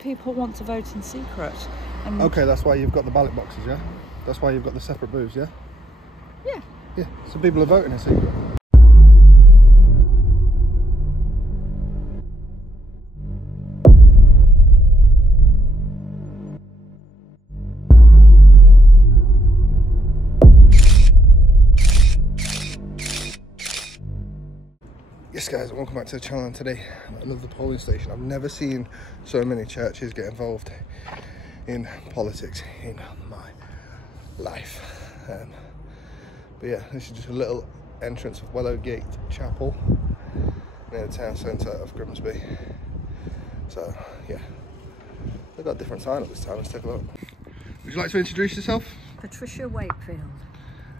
people want to vote in secret. And Okay, that's why you've got the ballot boxes, yeah? That's why you've got the separate booths, yeah? yeah. Yeah, so people are voting in secret. Yes guys, welcome back to the channel, and today at another polling station. I've never seen so many churches get involved in politics in my life. But yeah, this is just a little entrance of Willowgate Chapel near the town centre of Grimsby. So yeah, they've got a different sign up this time. Let's take a look. Would you like to introduce yourself? Patricia Wakefield.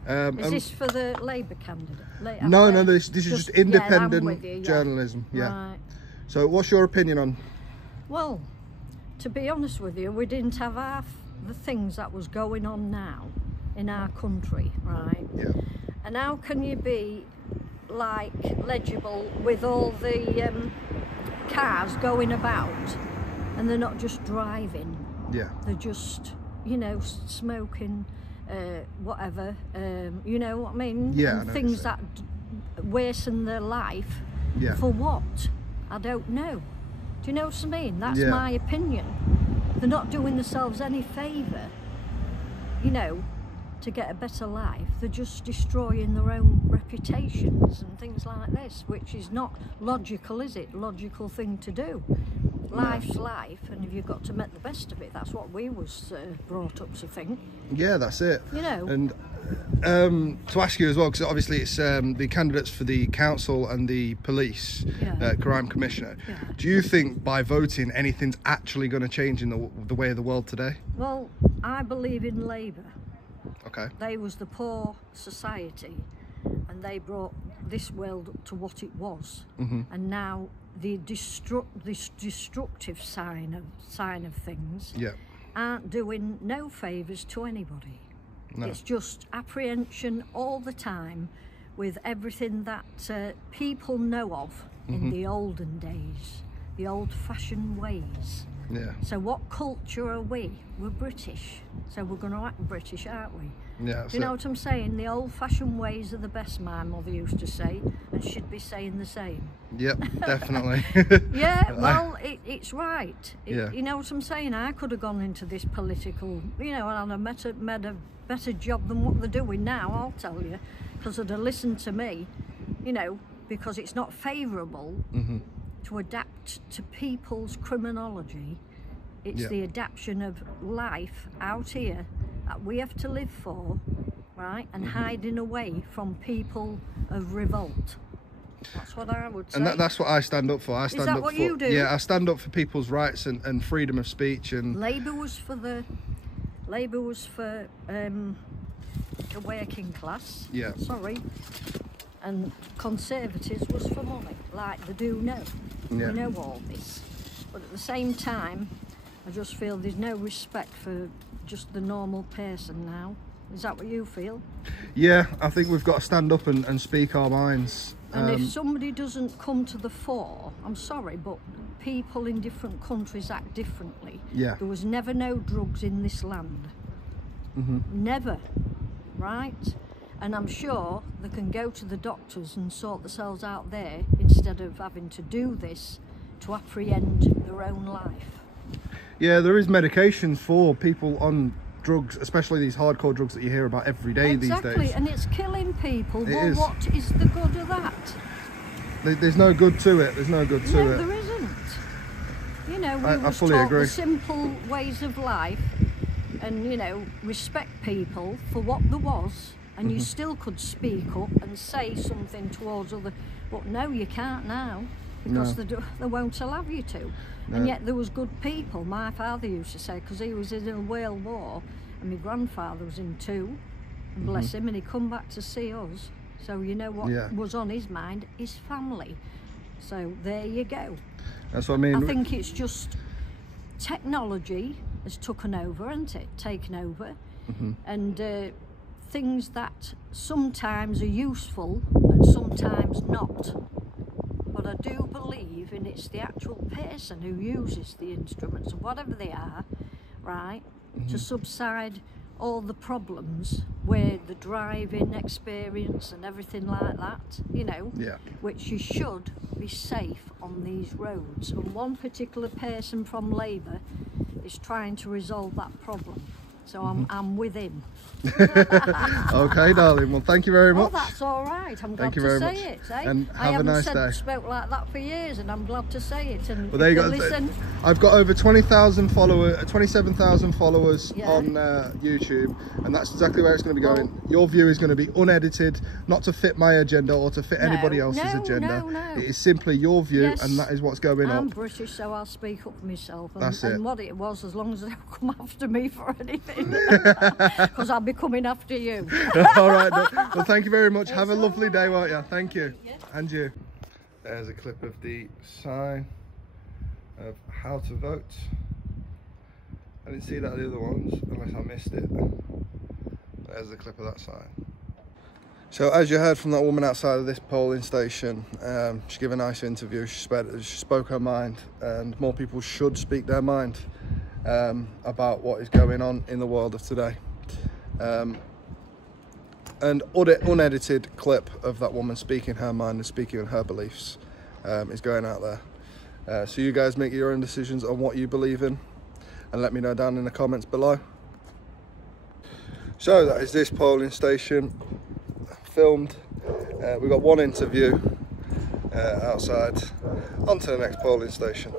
Is this for the Labour candidate? No, this is just independent you, journalism. Yeah. Right. So what's your opinion on? Well, to be honest with you, we didn't have half the things that was going on now in our country, right? Yeah. And how can you be like legible with all the cars going about and they're not just driving? Yeah. They're just, you know, smoking. Whatever, you know what I mean? Yeah, and things that worsen their life. Yeah. For what? I don't know. Do you know what I mean? That's Yeah. my opinion. They're not doing themselves any favour, you know, to get a better life. They're just destroying their own reputations and things like this, which is not logical, is it? Logical thing to do. Life's life, and if you've got to make the best of it, that's what we was brought up to think. Yeah, that's it. You know. And to ask you as well, because obviously it's the candidates for the council and the police crime commissioner. Yeah. Do you think by voting anything's actually going to change in the way of the world today? Well, I believe in Labour. Okay. They was the poor society, and they brought this world to what it was. And now the destructive sign of things aren't doing no favours to anybody. No. It's just apprehension all the time with everything that people know of in the olden days, the old-fashioned ways. Yeah. So what culture are we? We're British, so we're going to act British, aren't we? Yeah. Do you know what I'm saying? The old-fashioned ways are the best, my mother used to say, and she'd be saying the same. Yep, definitely. Yeah, well, it's right. Yeah. You know what I'm saying? I could have gone into this political, you know, and I'd have made a better job than what they're doing now, I'll tell you, because they'd have listened to me, you know, because it's not favourable to adapt to people's criminology. It's the adaptation of life out here that we have to live for, right, and hiding away from people of revolt. That's what I would say. And that's what I stand up for. I stand Is that up what for, you do? Yeah, I stand up for people's rights and freedom of speech. And Labour was for the working class. Yeah. Sorry. And Conservatives was for money, like they do now. Yeah. We know all this. But at the same time, I just feel there's no respect for just the normal person now. Is that what you feel? Yeah, I think we've got to stand up and speak our minds. And if somebody doesn't come to the fore, I'm sorry, but people in different countries act differently. Yeah. There was never no drugs in this land. Never, right? And I'm sure they can go to the doctors and sort themselves out there instead of having to do this to apprehend their own life. Yeah, there is medications for people on drugs, especially these hardcore drugs that you hear about every day these days. Exactly, and it's killing people. Well, what is the good of that? There's no good to it. There's no good to it. No, there isn't. You know, we I was fully taught agree. the simple ways of life, and you know, respect people for what there was, and you still could speak up and say something towards other. But no, you can't now, because they won't allow you to. And yet there was good people. My father used to say, because he was in a World War, and my grandfather was in too, and bless him, and he come back to see us. So you know what was on his mind? His family. So there you go. That's what I mean. I think it's just technology has taken over, hasn't it? Taken over. And things that sometimes are useful and sometimes not. But I do believe, and it's the actual person who uses the instruments, whatever they are, right, to subside all the problems with the driving experience and everything like that, you know, which you should be safe on these roads. And one particular person from Labour is trying to resolve that problem. So I'm with him. Okay, darling. Well, thank you very much. Oh, that's all right. I'm glad Thank you very to much. say it. Eh? And have a nice day. Spoke like that for years, and I'm glad to say it. And well, there you go. Listen. I've got over 20,000 followers, 27,000 followers on YouTube, and that's exactly where it's going to be going. Your view is going to be unedited, not to fit my agenda or to fit anybody else's agenda. No. It is simply your view, and that is what's going on. I'm British, so I'll speak up for myself. And, That's it. And what it was, as long as they don't come after me for anything, because I'll be coming after you. All right. Well, thank you very much. Have a lovely day, won't you? Thank you. And you. There's a clip of the sign of how to vote. I didn't see that the other ones, unless I missed it. There's the clip of that sign. So as you heard from that woman outside of this polling station, she gave a nice interview. She spoke her mind, and more people should speak their mind about what is going on in the world of today. An unedited clip of that woman speaking her mind and speaking on her beliefs is going out there. So you guys make your own decisions on what you believe in, and let me know down in the comments below. So that is this polling station filmed. We've got one interview outside. On to the next polling station.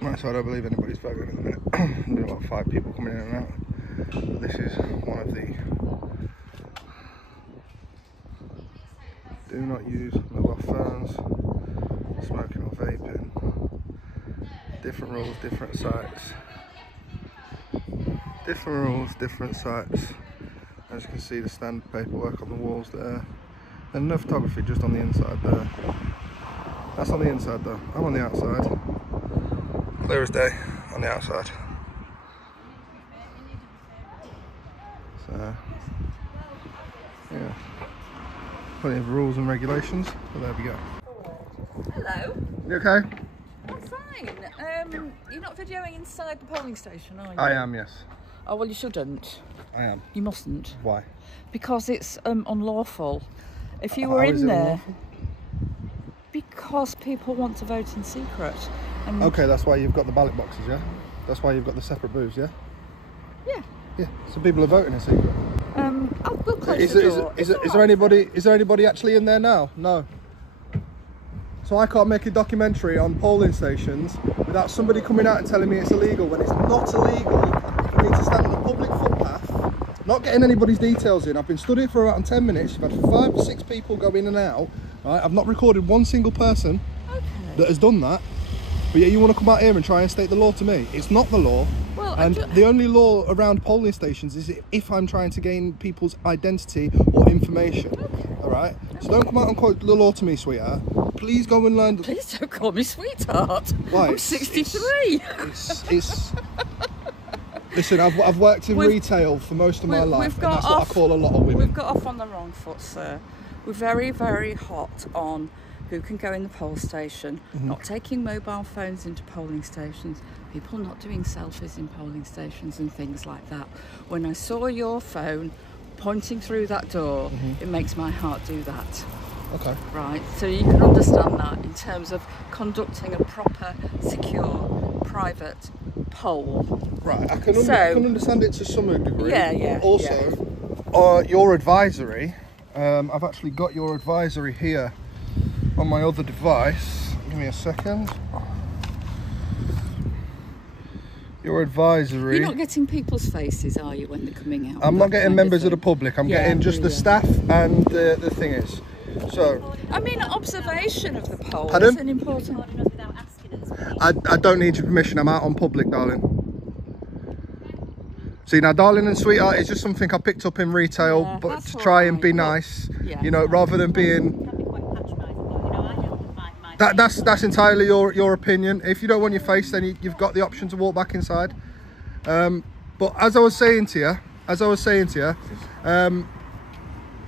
Right, so I don't believe anybody's voting at the minute. There's about 5 people coming in and out. But this is one of the do not use mobile phones, smoking or vaping. Different rules, different sites. Different rules, different sites. As you can see, the standard paperwork on the walls there. And no photography, just on the inside there. That's on the inside though. I'm on the outside. Clear as day on the outside. So, yeah, plenty of rules and regulations, but there we go. Hello. You okay? I'm fine. You're not videoing inside the polling station, are you? I am, yes. Oh, well, you shouldn't. I am. You mustn't. Why? Because it's unlawful. If you How were is in it there... unlawful? Because people want to vote in secret. And Okay, that's why you've got the ballot boxes, yeah? That's why you've got the separate booths, yeah? Yeah. Yeah, so people are voting in secret. We'll close the door. Is there anybody actually in there now? No. So I can't make a documentary on polling stations without somebody coming out and telling me it's illegal, when it's not illegal for me to stand on a public footpath, not getting anybody's details in. I've been stood here for about 10 minutes. You've had 5 or 6 people go in and out. Right? I've not recorded one single person that has done that. But yet you want to come out here and try and state the law to me. It's not the law. Well, and the only law around polling stations is if I'm trying to gain people's identity or information. All right? So don't come out and quote the law to me, sweetheart. Please go and learn. Please don't call me sweetheart. Why? I'm 63. It's listen, I've worked in retail for most of my life, and that's what I call a lot of women. We've got off on the wrong foot, sir. We're very, very hot on who can go in the poll station, not taking mobile phones into polling stations, people not doing selfies in polling stations and things like that. When I saw your phone pointing through that door, it makes my heart do that. Okay. Right, so you can understand that in terms of conducting a proper, secure, private poll. Right, I can understand it to some degree. Yeah. Also, your advisory, I've actually got your advisory here on my other device. Give me a second. Your advisory. You're not getting people's faces, are you, when they're coming out? I'm not getting members of the public. I'm getting just the staff and the thing is. So. I mean, observation of the poll Pardon? is an important. I don't need your permission. I'm out on public, darling. See, now, darling and sweetheart is just something I picked up in retail, but to try and be nice, you know, rather than being. That's entirely your opinion. If you don't want your face, then you've got the option to walk back inside. But as I was saying to you,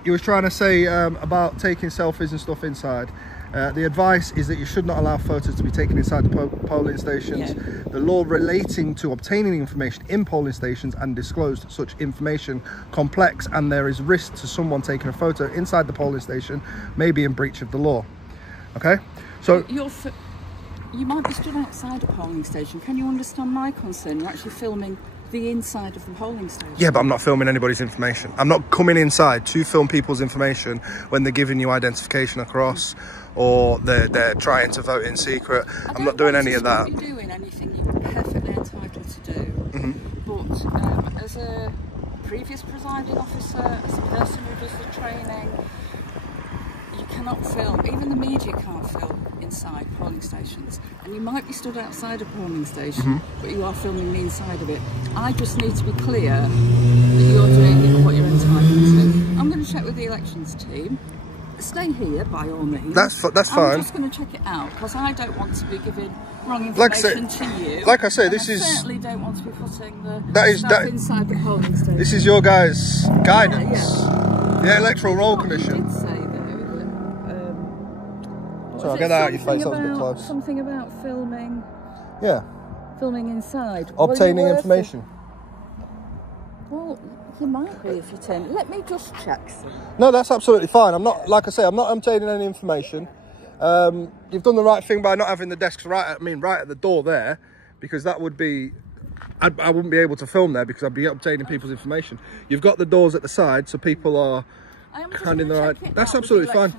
you was trying to say about taking selfies and stuff inside. The advice is that you should not allow photos to be taken inside the polling stations. Yeah. The law relating to obtaining information in polling stations and disclosed such information complex, and there is risk to someone taking a photo inside the polling station may be in breach of the law. Okay, so you might be stood outside a polling station. Can you understand my concern? You're actually filming the inside of the polling station. yeah, but I'm not filming anybody's information. I'm not coming inside to film people's information when they're giving you identification across, or they're trying to vote in secret. I'm not doing any of that. You're doing anything you're perfectly entitled to do. But as a previous presiding officer, as a person who does the training, you cannot film. Even the media can't film inside polling stations. And you might be stood outside a polling station, but you are filming the inside of it. I just need to be clear that you're doing what you're entitled to. I'm going to check with the elections team. Stay here by all means. That's fine. I'm just going to check it out because I don't want to be giving wrong information to you. Like I say, and this I is. certainly don't want to be putting the stuff inside the polling station. This is your guys' guidance. Yeah. The Electoral Roll Commission. You did say though that. So I'll get that out your face. That was a bit close. Something about filming. Yeah. Filming inside. Obtaining information. Well, you might be if you turn. Let me just check. No, that's absolutely fine. I'm not, like I say, I'm not obtaining any information. You've done the right thing by not having the desks right at the door there, because that would be, I wouldn't be able to film there because I'd be obtaining people's information. You've got the doors at the side, so people are kind in the right. That's absolutely fine.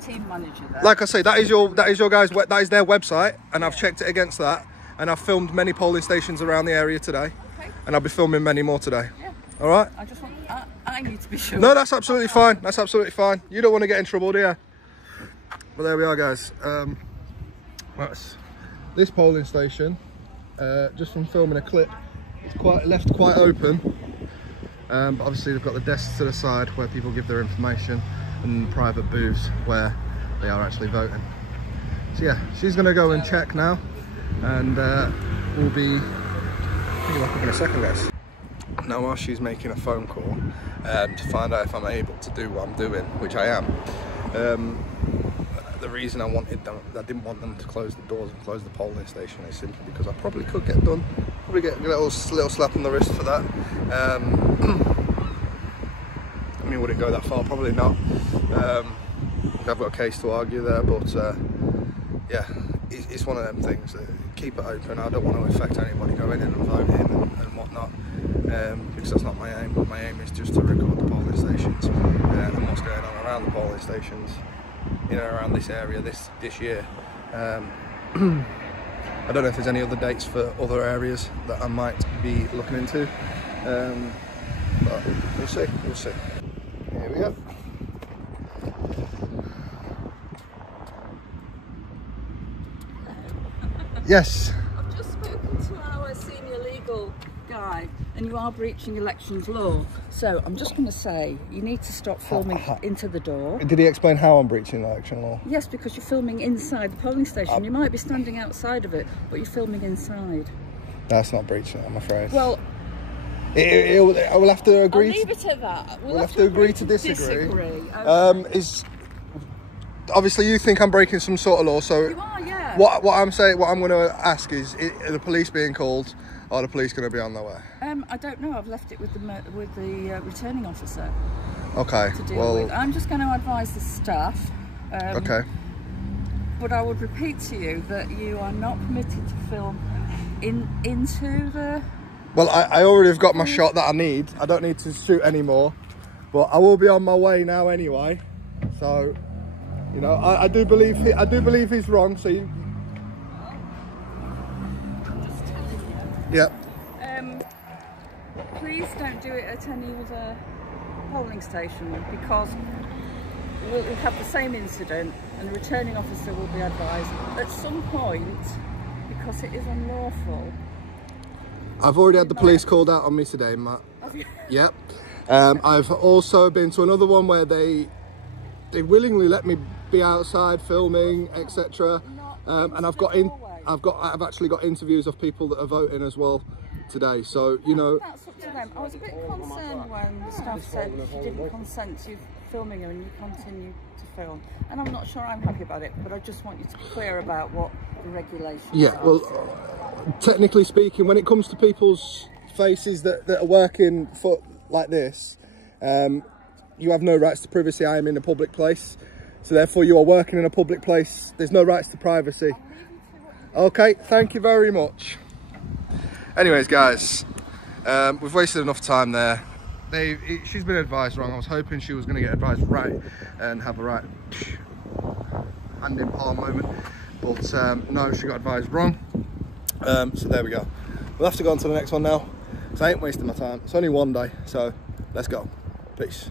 Team manager there. Like I say, that is your guys. That is their website, and I've checked it against that, and I've filmed many polling stations around the area today, and I'll be filming many more today. Yeah. All right. I just want. I need to be sure. No, that's absolutely fine. That's absolutely fine. You don't want to get in trouble, do you? Well, there we are, guys. That's this polling station. Just from filming a clip, it's left quite open. But obviously, they've got the desks to the side where people give their information, and private booths where they are actually voting. So yeah, she's going to go and check now, and we'll be picking up in a second, guys. Now, while she's making a phone call to find out if I'm able to do what I'm doing, which I am, the reason I didn't want them to close the doors and close the polling station is simply because I probably could get done. Probably get a little slap on the wrist for that. I mean, would it go that far? Probably not. I've got a case to argue there, but yeah, it's one of them things. Keep it open. I don't want to affect anybody going in and voting and whatnot, because that's not my aim. My aim is just to record the polling stations and what's going on around the polling stations, around this area this year. I don't know if there's any other dates for other areas that I might be looking into, but we'll see. We'll see. Here we go. Yes. I've just spoken to our senior legal guy, and you are breaching elections law. So I'm just going to say you need to stop filming into the door. Did he explain how I'm breaching election law? Yes, because you're filming inside the polling station. You might be standing outside of it, but you're filming inside. That's not breaching, I'm afraid. Well, I will have to agree. I'll leave it at that. We'll have to agree to disagree. Okay. Obviously you think I'm breaking some sort of law, so you are, yeah. What I'm going to ask is, are the police being called, or are the police going to be on their way? I don't know. I've left it with the returning officer. Okay. To deal with. I'm just going to advise the staff. Okay. But I would repeat to you that you are not permitted to film into the. Well, I already have got my shot that I need. I don't need to shoot anymore, but I will be on my way now anyway. So, I do believe he's wrong. So you. Yep. Please don't do it at any other polling station, because we'll have the same incident and the returning officer will be advised at some point, because it is unlawful. I've already had the police called out on me today, Matt. Yep. I've also been to another one where they willingly let me be outside filming, etc. And I've actually got interviews of people that are voting as well today. So That's up to them. I was a bit concerned when the staff said you didn't consent to filming her and you continue to film. And I'm not sure I'm happy about it, but I just want you to be clear about what the regulations are. Well, technically speaking, when it comes to people's faces that are working for like this, you have no rights to privacy. I am in a public place, so therefore you are working in a public place. There's no rights to privacy. Okay, thank you very much. Anyways, guys, we've wasted enough time there. She's been advised wrong. I was hoping she was going to get advised right and have a right hand in palm moment, but no, she got advised wrong. So there we go. We'll have to go on to the next one now, because I ain't wasting my time. It's only one day, so let's go. Peace.